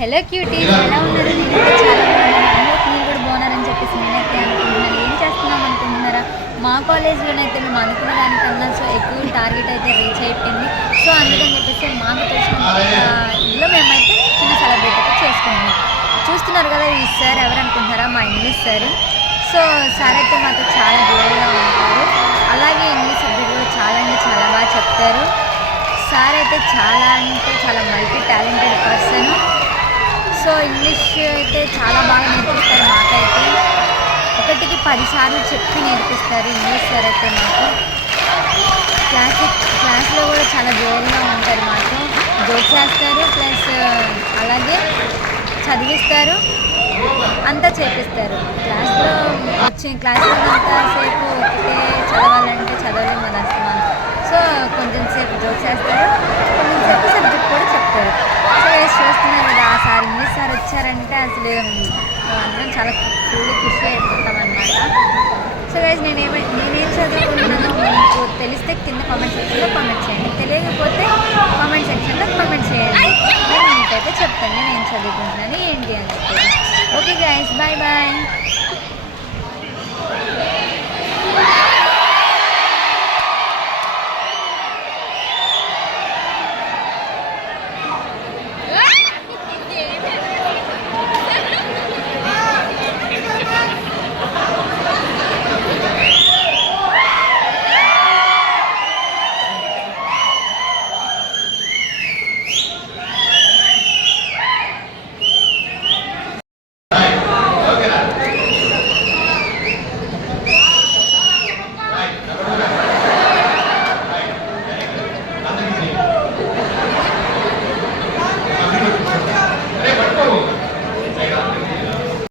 Hello cuties, ఎలా ఉన్నారు? నేనైతే చాలా బాగున్నాను. హోప్ మీరు కూడా బాగున్నారని చెప్పేసి నేనైతే అనుకుంటున్నాను. ఏం చేస్తున్నాం అనుకుంటున్నారా? మా కాలేజ్లోనైతే మేము అనుకున్న దానికన్నా ఎక్కువ టార్గెట్ అయితే రీచ్ అయిపోయింది. సో అందుకని చెప్పేసి మాకు తెలిసినంతలో మేమైతే చిన్న సెలబ్రేట్ అయితే చేసుకుంటున్నాం. చూస్తున్నారు కదా, ఈ సార్ ఎవరు అనుకుంటున్నారా? మా ఇంగ్లీష్ సార్. సో సార్ అయితే మాతో చాలా జోరుగా ఉంటారు. అలాగే ఇంగ్లీష్ సబ్జెక్ట్ కూడా చాలా అంటే చాలా బాగా చెప్తారు. సార్ అయితే చాలా అంటే చాలా multi talented person. So English అయితే చాలా బాగా నేర్పిస్తారు మాకైతే. ఒకటికి 10 సార్లు చెప్పి నేర్పిస్తారు ఇంగ్లీష్ సార్ అయితే మాకు. క్లాస్లో కూడా చాలా జోరుగా ఉంటారు, మాకు జోక్ చేస్తారు, ప్లస్ అలాగే చదివిస్తారు, అంతా చేపిస్తారు. క్లాస్లో అంతసేపు ఒకటే చదవాలంటే చదవలేము కదా అసలు. సో కొంచెం సేపు జోక్ చేస్తారు, కొంచెం సేపు సబ్జెక్ట్ కూడా చెప్తారు. సో చూస్తున్నారు కదా, ఆ సార్ ఇంగ్లీష్ సార్ వచ్చారంటే అసలు అందరం చాలా ఖుషి అయిపోతాం అనమాట. సో గైస్ నేనేం చదువుకుంటున్నానో మీకు తెలిస్తే కింద కామెంట్ సెక్షన్లో కామెంట్ చేయండి, తెలియకపోతే కామెంట్ సెక్షన్లో కామెంట్ చేయండి. నేను మీకైతే చెప్తాను నేను చదువుకుంటున్నాను ఏంటి అని చెప్పేసి. Okay guys, bye bye.